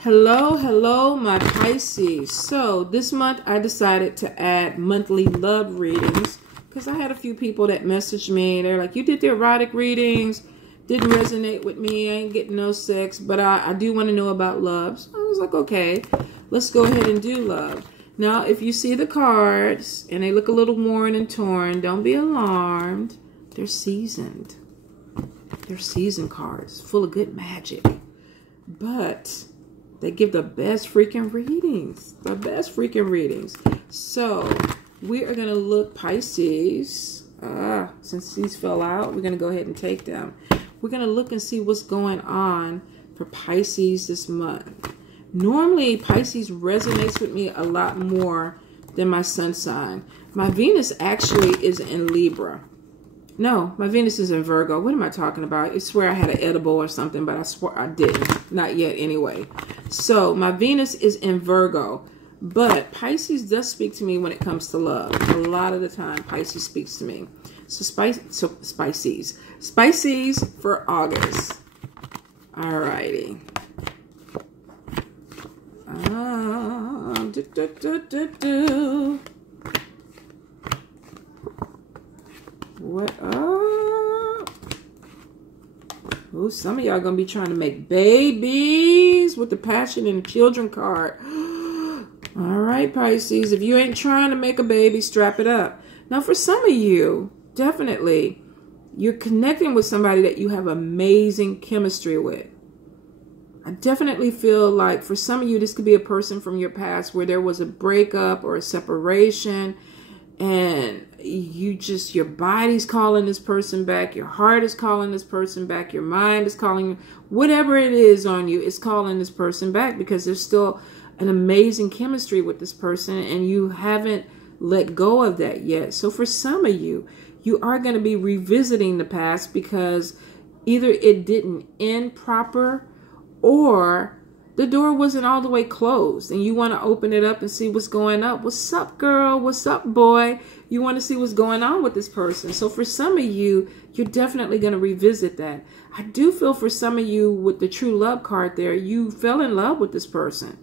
Hello, my Pisces. So this month I decided to add monthly love readings because I had a few people that messaged me. They're like, you did the erotic readings, didn't resonate with me, I ain't getting no sex, but I do want to know about love. So I was like, okay, let's go ahead and do love. Now, if you see the cards and they look a little worn and torn, don't be alarmed. They're seasoned. They're seasoned cards, full of good magic. But they give the best freaking readings. The best freaking readings. So, we are going to look, Pisces. Since these fell out, we're going to go ahead and take them. We're going to look and see what's going on for Pisces this month. Normally, Pisces resonates with me a lot more than my sun sign. My Venus actually is in Libra. No, my Venus is in Virgo. What am I talking about? I swear I had an edible or something, but I swear I didn't. Not yet anyway. So my Venus is in Virgo. But Pisces does speak to me when it comes to love. A lot of the time, Pisces speaks to me. So Pisces for August. Alrighty. What up? Oh, some of y'all gonna be trying to make babies with the passion and children card. All right, Pisces, if you ain't trying to make a baby, strap it up. Now, for some of you, definitely, you're connecting with somebody that you have amazing chemistry with. I definitely feel like for some of you, this could be a person from your past where there was a breakup or a separation, and your body's calling this person back, your heart is calling this person back, your mind is calling, whatever it is on you, it's calling this person back because there's still an amazing chemistry with this person and you haven't let go of that yet. So for some of you, you are going to be revisiting the past because either it didn't end proper or the door wasn't all the way closed and you want to open it up and see what's going on. What's up, girl? What's up, boy? You want to see what's going on with this person. So for some of you, you're definitely going to revisit that. I do feel for some of you with the true love card there, you fell in love with this person.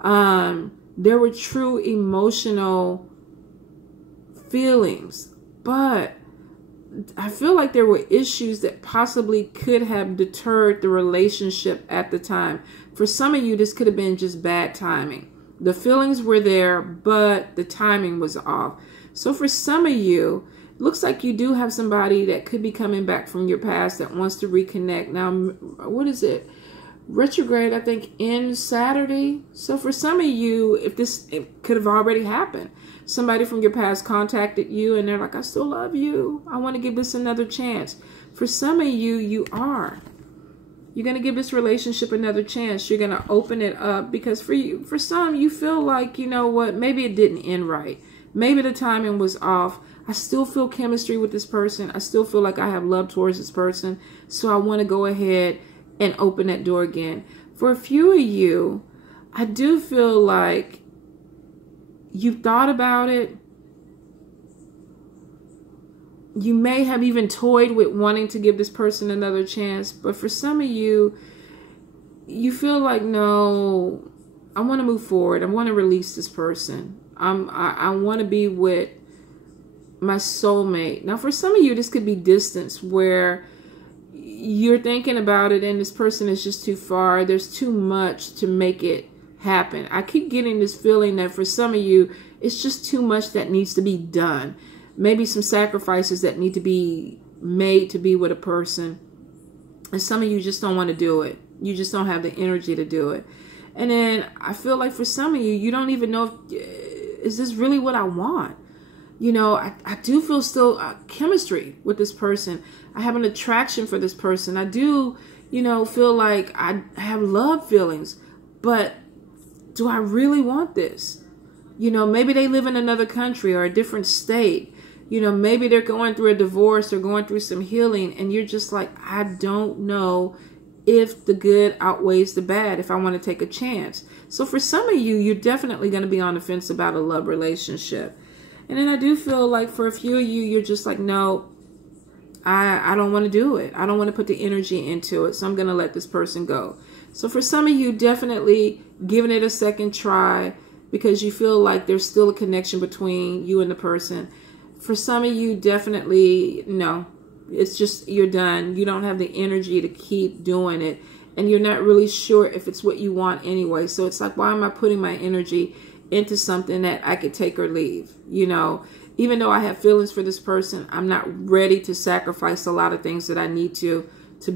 There were true emotional feelings, but I feel like there were issues that possibly could have deterred the relationship at the time. For some of you, this could have been just bad timing. The feelings were there, but the timing was off. So for some of you, it looks like you do have somebody that could be coming back from your past that wants to reconnect. Now, what is it? Retrograde, I think, ends Saturday. So for some of you, it could have already happened. Somebody from your past contacted you and they're like, I still love you. I want to give this another chance. For some of you, you're going to give this relationship another chance. You're going to open it up because for some, you feel like, you know what, maybe it didn't end right. Maybe the timing was off. I still feel chemistry with this person. I still feel like I have love towards this person. So I want to go ahead and open that door again. For a few of you, I do feel like you've thought about it. You may have even toyed with wanting to give this person another chance. But for some of you, you feel like, no, I want to move forward. I want to release this person. I want to be with my soulmate. Now, for some of you, this could be distance where you're thinking about it and this person is just too far. There's too much to make it happen. I keep getting this feeling that for some of you, it's just too much that needs to be done. Maybe some sacrifices that need to be made to be with a person. And some of you just don't want to do it. You just don't have the energy to do it. And then I feel like for some of you, you don't even know, is this really what I want? You know, I do feel still chemistry with this person. I have an attraction for this person. I do, you know, feel like I have love feelings. But do I really want this? You know, maybe they live in another country or a different state. You know, maybe they're going through a divorce or going through some healing. And you're just like, I don't know if the good outweighs the bad, if I want to take a chance. So for some of you, you're definitely going to be on the fence about a love relationship. And then I do feel like for a few of you, you're just like, no, I don't want to do it. I don't want to put the energy into it. So I'm going to let this person go. So for some of you, definitely giving it a second try because you feel like there's still a connection between you and the person. For some of you, definitely no. It's just you're done. You don't have the energy to keep doing it. And you're not really sure if it's what you want anyway. So it's like, why am I putting my energy into something that I could take or leave? You know, even though I have feelings for this person, I'm not ready to sacrifice a lot of things that I need to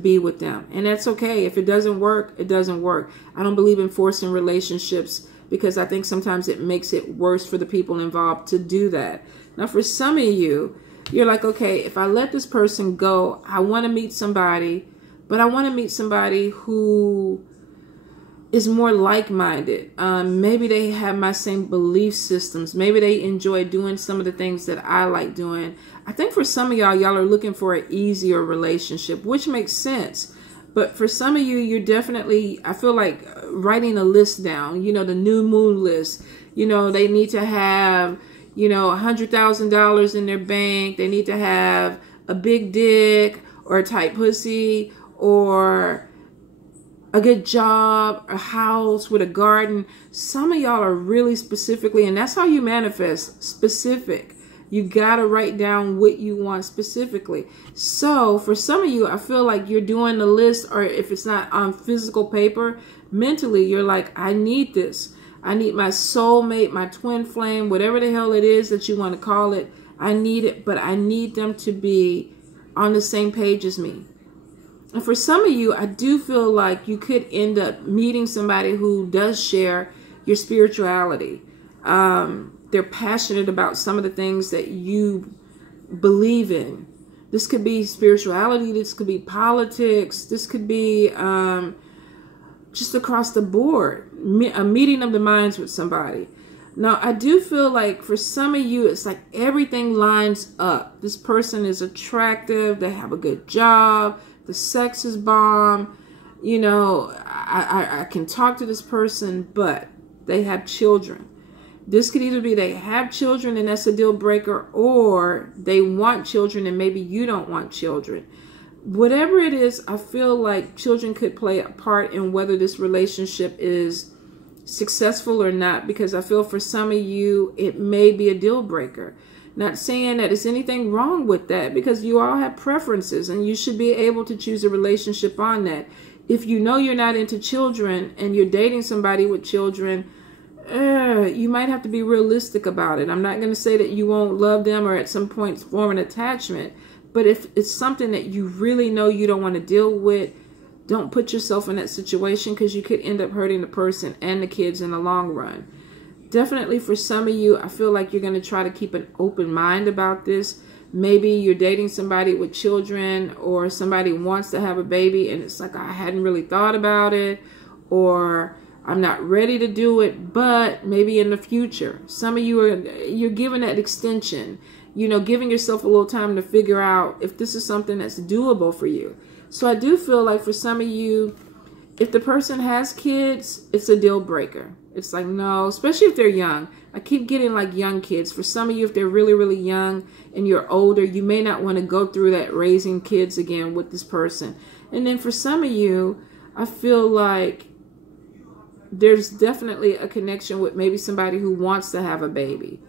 be with them. And that's okay. If it doesn't work, it doesn't work. I don't believe in forcing relationships because I think sometimes it makes it worse for the people involved to do that. Now, for some of you, you're like, okay, if I let this person go, I want to meet somebody, but I want to meet somebody who is more like-minded. Maybe they have my same belief systems. Maybe they enjoy doing some of the things that I like doing. I think for some of y'all are looking for an easier relationship, which makes sense. But for some of you, you're definitely, I feel like writing a list down, you know, the new moon list. You know, they need to have, you know, $100,000 in their bank. They need to have a big dick or a tight pussy or a good job, a house with a garden. Some of y'all are really specifically, and that's how you manifest, specific. You got to write down what you want specifically. So for some of you, I feel like you're doing the list, or if it's not on physical paper, mentally, you're like, I need this. I need my soulmate, my twin flame, whatever the hell it is that you want to call it. I need it, but I need them to be on the same page as me. And for some of you, I do feel like you could end up meeting somebody who does share your spirituality. They're passionate about some of the things that you believe in. This could be spirituality. This could be politics. This could be just across the board, a meeting of the minds with somebody. Now, I do feel like for some of you, it's like everything lines up. This person is attractive. They have a good job. The sex is bomb. You know, I can talk to this person, but they have children. This could either be they have children and that's a deal breaker, or they want children and maybe you don't want children. Whatever it is, I feel like children could play a part in whether this relationship is successful or not, because I feel for some of you, it may be a deal breaker. Not saying that there's anything wrong with that, because you all have preferences and you should be able to choose a relationship on that. If you know you're not into children and you're dating somebody with children, you might have to be realistic about it. I'm not going to say that you won't love them or at some point form an attachment, but if it's something that you really know you don't want to deal with, don't put yourself in that situation, because you could end up hurting the person and the kids in the long run. Definitely for some of you, I feel like you're going to try to keep an open mind about this. Maybe you're dating somebody with children, or somebody wants to have a baby and it's like, I hadn't really thought about it, or I'm not ready to do it, but maybe in the future. Some of you you're giving that extension, you know, giving yourself a little time to figure out if this is something that's doable for you. So I do feel like for some of you, if the person has kids, it's a deal breaker. It's like, no, especially if they're young. I keep getting like young kids. For some of you, if they're really, really young and you're older, you may not want to go through that raising kids again with this person. And then for some of you, I feel like there's definitely a connection with maybe somebody who wants to have a baby.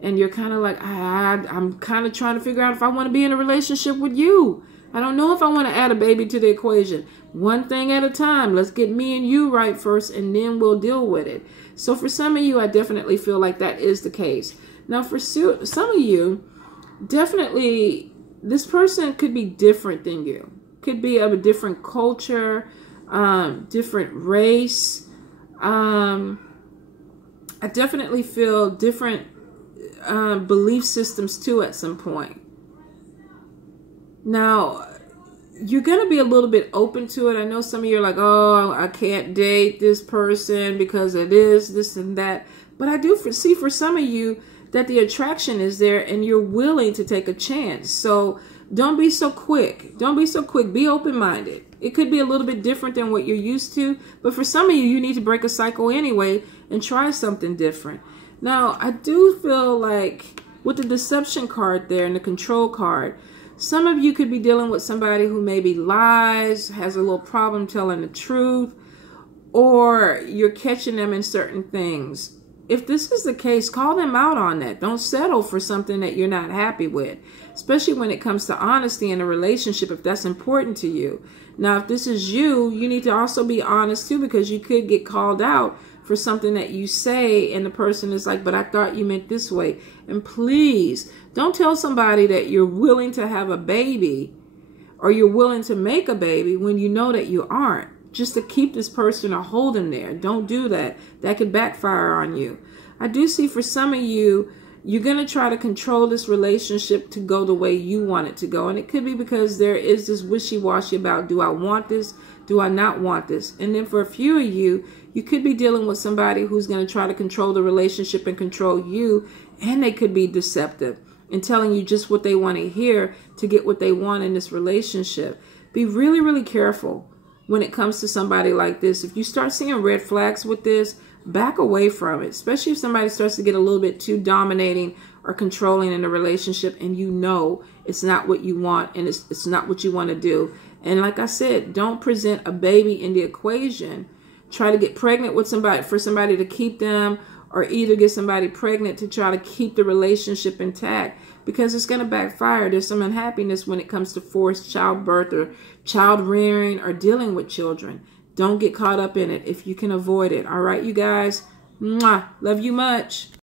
And you're kind of like, I'm kind of trying to figure out if I want to be in a relationship with you. I don't know if I want to add a baby to the equation. One thing at a time. Let's get me and you right first, and then we'll deal with it. So for some of you, I definitely feel like that is the case. Now, for some of you, definitely this person could be different than you. Could be of a different culture, different race. I definitely feel different belief systems too at some point. Now, you're going to be a little bit open to it. I know some of you are like, oh, I can't date this person because of this and that. But I do see for some of you that the attraction is there and you're willing to take a chance. So don't be so quick. Don't be so quick. Be open-minded. It could be a little bit different than what you're used to. But for some of you, you need to break a cycle anyway and try something different. Now, I do feel like with the deception card there and the control card, some of you could be dealing with somebody who maybe lies, has a little problem telling the truth, or you're catching them in certain things. If this is the case, call them out on that. Don't settle for something that you're not happy with, especially when it comes to honesty in a relationship, if that's important to you. Now, if this is you, you need to also be honest too, because you could get called out for something that you say and the person is like, but I thought you meant this way. And please don't tell somebody that you're willing to have a baby or you're willing to make a baby when you know that you aren't, just to keep this person or hold them there. Don't do that. That could backfire on you. I do see for some of you, you're going to try to control this relationship to go the way you want it to go. And it could be because there is this wishy-washy about, do I want this? Do I not want this? And then for a few of you, you could be dealing with somebody who's going to try to control the relationship and control you. And they could be deceptive and telling you just what they want to hear to get what they want in this relationship. Be really, really careful when it comes to somebody like this. If you start seeing red flags with this, back away from it, especially if somebody starts to get a little bit too dominating or controlling in a relationship and you know it's not what you want and it's not what you want to do. And like I said, don't present a baby in the equation. Try to get pregnant with somebody for somebody to keep them, or either get somebody pregnant to try to keep the relationship intact, because it's going to backfire. There's some unhappiness when it comes to forced childbirth or child rearing or dealing with children. Don't get caught up in it if you can avoid it. All right, you guys. Mwah. Love you much.